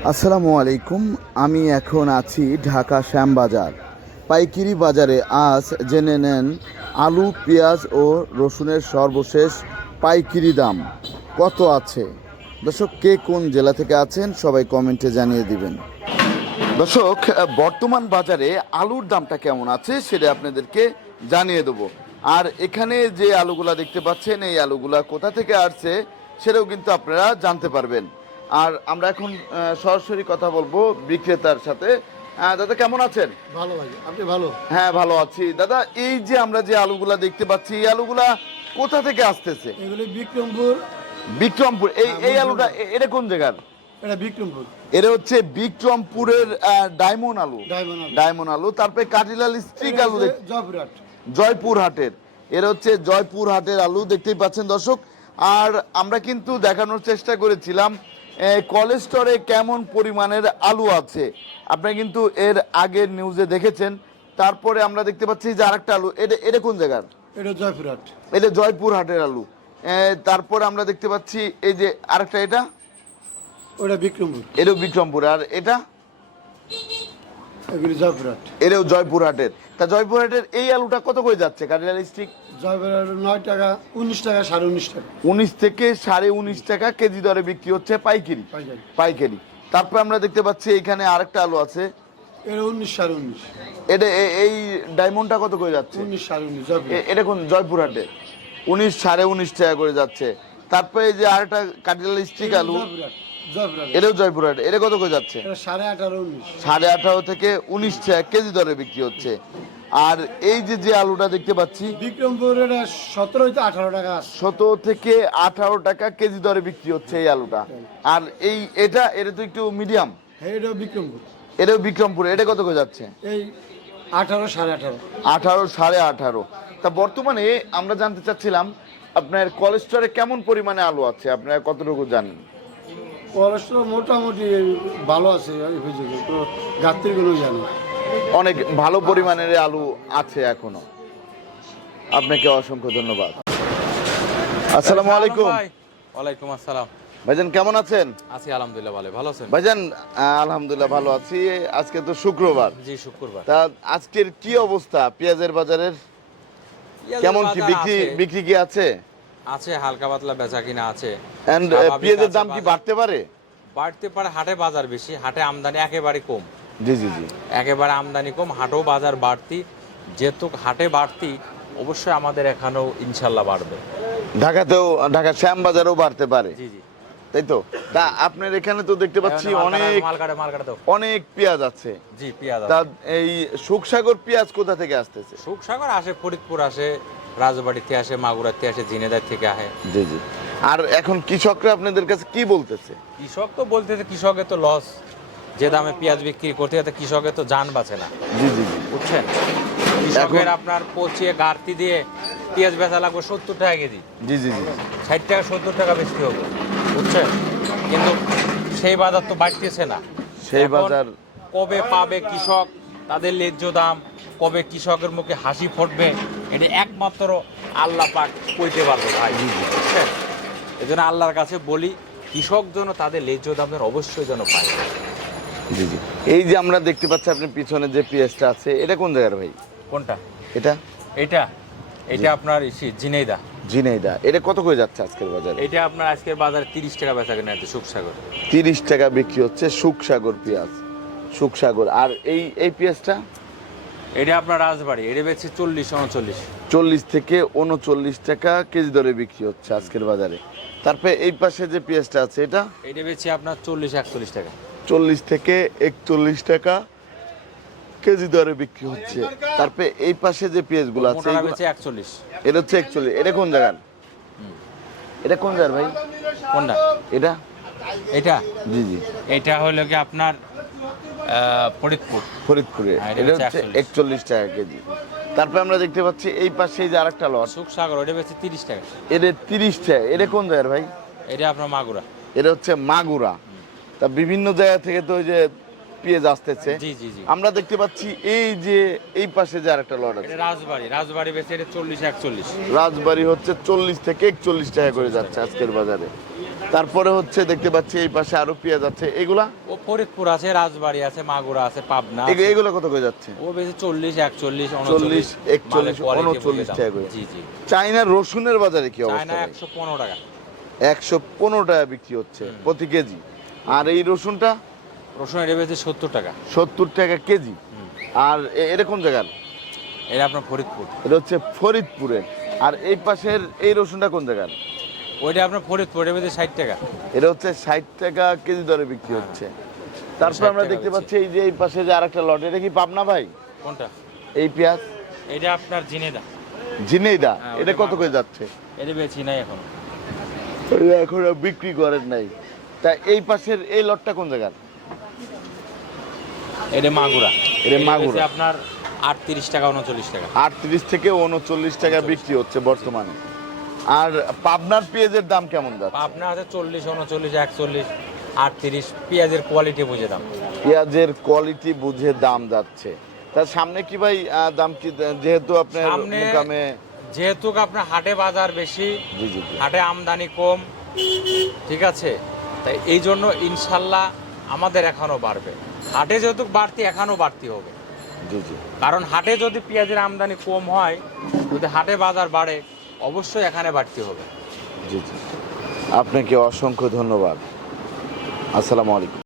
আসসালামু আলাইকুম। আমি এখন আছি ঢাকা শ্যামবাজার পাইকারি বাজারে। আজ জেনে নেন আলু, পেঁয়াজ ও রসুনের সর্বশেষ পাইকারি দাম কত আছে। দর্শক, কে কোন জেলা থেকে আছেন সবাই কমেন্টে জানিয়ে দিবেন। দর্শক, বর্তমান বাজারে আলুর দামটা কেমন আছে সেটা আপনাদেরকে জানিয়ে দেবো। আর এখানে যে আলুগুলা দেখতে পাচ্ছেন, এই আলুগুলা কোথা থেকে আসছে সেটাও কিন্তু আপনারা জানতে পারবেন। আর আমরা এখন সরাসরি কথা বলবো বিক্রেতার সাথে। দাদা, কেমন আছেন? ভালো ভাই, আপনি ভালো? হ্যাঁ, ভালো আছি দাদা। এই যে আমরা যে আলুগুলা দেখতে পাচ্ছি, এই আলুগুলা কোথা থেকে আসতেছে? এগুলি বিক্রমপুর। বিক্রমপুর। এই আলুটা এটা কোন জায়গার? এটা বিক্রমপুর। এটা হচ্ছে বিক্রমপুরের ডায়মন্ড আলু। ডায়মন্ড আলু। তারপরে কাটিলাল স্ট্রিক আলু, জয়পুরহাট। জয়পুরহাটের। এর হচ্ছে জয়পুরহাটের আলু, দেখতেই পাচ্ছেন দর্শক। আর আমরা কিন্তু দেখানোর চেষ্টা করেছিলাম কলেজ স্টোরে কেমন পরিমাণের আলু আছে। আপনারা কিন্তু এর আগের নিউজে দেখেছেন। তারপরে আমরা দেখতে পাচ্ছি যে আরেকটা আলু, এটা কোন জায়গার? এটা জয়পুরহাট। এটা জয়পুরহাটের আলু। তারপরে আমরা দেখতে পাচ্ছি এই যে আরেকটা, এটা ওটা বিক্রমপুর। এটাও বিক্রমপুর। আর এটা এগুলি জয়পুরহাট। এটাও জয়পুরহাটের। তা জয়পুরহাটের এই আলুটা কত করে যাচ্ছে কাটিলাল স্টিক? জয়পুরহাট 9 টাকা, 19 টাকা, 19.5 টাকা। 19 থেকে 19.5 টাকা কেজি দরে বিক্রি হচ্ছে পাইকারি। পাইকারি। তারপর আমরা দেখতে পাচ্ছি এখানে আরেকটা আলু আছে, এটা 19, 19.5। এটা এই ডায়মন্ডটা কত করে যাচ্ছে? 19, 19.5 জয়পুরহাট। এটা কোন জয়পুরহাটে? 19, 19.5 টাকা করে যাচ্ছে। তারপরে এই যে আরেকটা কাটিলাল স্টিক আলু, এটাও জয়পুরহাট, এটা কত করে যাচ্ছে? 18.5, 19। 18.5 থেকে 19 টাকা কেজি দরে বিক্রি হচ্ছে। আর এই যে আলুটা দেখতে পাচ্ছি বিক্রমপুর, এটা 17 হইতে 18 টাকা। 17 থেকে 18 টাকা কেজি দরে বিক্রি হচ্ছে এই আলুটা। আর এটা তো একটু মিডিয়াম। হ্যাঁ, এটাও বিক্রমপুর। এটাও বিক্রমপুর। এটা কত করে যাচ্ছে? এই 18, 18.5। 18, 18.5। তা বর্তমানে আমরা জানতে চাচ্ছিলাম আপনার কলেজ স্টোরে কেমন পরিমাণে আলু আছে, আপনারা কতটুকু জানেন? কোলেস্ট্রল মোটামুটি ভালো আছে, তো ঘাটতির কোনো জানি। অনেক ভালো পরিমাণের আলু আছে এখনো। আপনাকে অসংখ্য ধন্যবাদ। আসসালামু আলাইকুম। ওয়ালাইকুম আসসালাম। ভাইজান, কেমন আছেন? আছি আলহামদুলিল্লাহ, ভালো আছেন? ভাইজান, আলহামদুলিল্লাহ ভালো আছি। আজকে তো শুক্রবার। জি, শুক্রবার। তা আজকের কি অবস্থা পেঁয়াজের বাজারের? কেমন কি বিক্রি কি আছে? আছে, হালকা পাতলা বেচা কিনা আছে। এন্ড পেঁয়াজের দাম কি বাড়তে পারে? বাড়তে পারে, হাটে বাজার বেশি, হাটে আমদানি একেবারে কম। জি জি জি, একেবারে আমদানি কম, হাটেও বাজার বাড়তি। যেহেতু হাটে বাড়তি, অবশ্যই আমাদের এখানেও ইনশাল্লাহ বাড়বে। ঢাকা শ্যামবাজারেও বাড়তে পারে। জি জি, তাই তো। তা আপনার এখানে তো দেখতে পাচ্ছি অনেক পেঁয়াজ আছে। জি, পেঁয়াজ তা আছে। এই সুখসাগর পেঁয়াজ কোথা থেকে আসতেছে? সুখসাগর আসে, ফরিদপুর আসে, রাজবাড়িতে আসে, মাগুরাতে আসে, ঝিনেদার থেকে আসে। জি জি। আর এখন কৃষকরা আপনাদের কাছে কি বলতেছে? কৃষক তো বলতেছে কৃষকের তো লস, যে দামে পেঁয়াজ বিক্রি করতে যাতে কৃষকের তো জান বাঁচে না। জি জি জি, বুঝছেন? কৃষকের আপনার পচিয়ে গাড়তি দিয়ে পেঁয়াজ বেচা লাগবে 70 টাকা কেজি। জি জি জি, 60 টাকা 70 টাকা বেশি হবে। বুঝছেন? কিন্তু সেই বাজার তো বাড়তেছে না। সেই এখন বাজার কবে পাবে কৃষক তাদের ন্যায্য দাম, কবে কৃষকের মুখে হাসি ফুটবে, এটি একমাত্র আল্লাহ পাক কইতে পারবে ভাই। বুঝছেন? এই জন্য আল্লাহর কাছে বলি, কৃষক যেন তাদের ন্যায্য দামের অবশ্যই যেন পায়। জি জি। এই যে আমরা দেখতে পাচ্ছি আপনি পিছনে যে পেঁয়াজটা আছে, এটা কোন জায়গার ভাই? কোনটা? এটা এটা আপনার ঝিনাইদা। ঝিনাইদা। এটা কত করে যাচ্ছে আজকের বাজারে? এটা আপনার আজকের বাজারে 30 টাকা বেচা কেনা হচ্ছে সুখসাগর। 30 টাকা বিক্রি হচ্ছে সুখসাগর পেঁয়াজ। সুখসাগর। আর এই পেঁয়াজটা? এটা আপনার রাজবাড়ি, এটা বেচছে 40, 39। 40 থেকে 39 টাকা কেজি দরে বিক্রি হচ্ছে আজকের বাজারে। তারপরে এই পাশে যে পেঁয়াজটা আছে, এটা বেচছে আপনার 40, 41 টাকা। 40 থেকে 41 টাকা কেজি দরে বিক্রি হচ্ছে। তারপরে এই পাশে যে পেঁয়াজগুলো আছে, মোটাটা বেচছে 41। এটা হচ্ছে 41। এটা কোন জায়গার? এটা কোন জায়গার ভাই? কোনটা? এটা জি জি, এটা হলো কি আপনার ফরিদপুরে। এটা হচ্ছে 41 টাকা কেজি। তারপরে আমরা দেখতে পাচ্ছি এই পাশে যে আরেকটা লট সুখসাগর, এটা বেচছে 30 টাকা। এটা 30 টাকা। এটা কোন জায়গার ভাই? এটা আপনার মাগুরা। এটা হচ্ছে মাগুরা। তা বিভিন্ন জায়গা থেকে তো ওই যে পেঁয়াজ আসতেছে। জি জি জি, আমরা দেখতে পাচ্ছি এই যে এই পাশে যে আরেকটা লট আছে, এটা রাজবাড়ি বেচছে এটা 40, 41। রাজবাড়ি হচ্ছে 40 থেকে 41 টাকা করে যাচ্ছে আজকের বাজারে। তারপরে হচ্ছে দেখতে পাচ্ছি এই পাশে আরো পেঁয়াজ আছে, এগুলা ও ফরিদপুর আছে, রাজবাড়ি আছে, মাগুরা আছে, পাবনা আছে। এগুলো কত করে যাচ্ছে? ও বেশি 40, 41, 40, 41, মালের quality 39 বুঝে দাম। টাকা করে। জি জি। চায়নার রসুনের বাজারে কি চায়না অবস্থা? 115 টাকা। 115 টাকা বিক্রি হচ্ছে প্রতি কেজি। আর এই রসুনটা রসুন এটা বেশি 70 টাকা। 70 টাকা কেজি। আর এটা কোন জায়গার? এটা আপনার ফরিদপুর। এটা হচ্ছে ফরিদপুরে। আর এই পাশের এই রসুনটা কোন জায়গার? ওইটা আপনার ফরিদপুর, এটা বেশি 60 টাকা। এটা হচ্ছে 60 টাকা কেজি দরে বিক্রি হচ্ছে। তারপর 60 আমরা টাকা দেখতে বেশি। পাচ্ছি এই যে এই পাশে যে আরেকটা লট, এটা কি পাবনা ভাই? কোনটা? এই পেঁয়াজ এটা আপনার জিনেদা। ঝিনাইদা, হ্যাঁ, এটা ওটা কত করে যাচ্ছে? এটা বেশি নাই এখন। এটা এখনো বিক্রি করেন নাই। তা এই পাশের এই লটটা কোন জায়গার? এটা মাগুরা। এটা মাগুরা। বেশি আপনার 38 টাকা, 39 টাকা। 38 থেকে 39 টাকা বিক্রি হচ্ছে বর্তমানে। আর পাবনার পেঁয়াজের দাম কেমন যাচ্ছে? আপনার আছে 40, 39, 41, 38। পেঁয়াজের কোয়ালিটি বুঝে দাম। পেঁয়াজের কোয়ালিটি বুঝে দাম যাচ্ছে। তার সামনে কি ভাই দাম কি, যেহেতু আপনার সামনে মুকামে যেহেতু আপনার হাটে বাজার বেশি, জি জি জি। হাটে আমদানি কম, ঠিক আছে, তাই এই জন্য ইনশাল্লাহ আমাদের এখনো বাড়বে। হাটে যেহেতু বাড়তি, এখনো বাড়তি হবে। জি জি। কারণ হাটে যদি পেঁয়াজের আমদানি কম হয়, যদি হাটে বাজার বাড়ে, অবশ্যই এখানে বাড়তি হবে। জি জি। আপনাকে অসংখ্য ধন্যবাদ। আসসালামু আলাইকুম।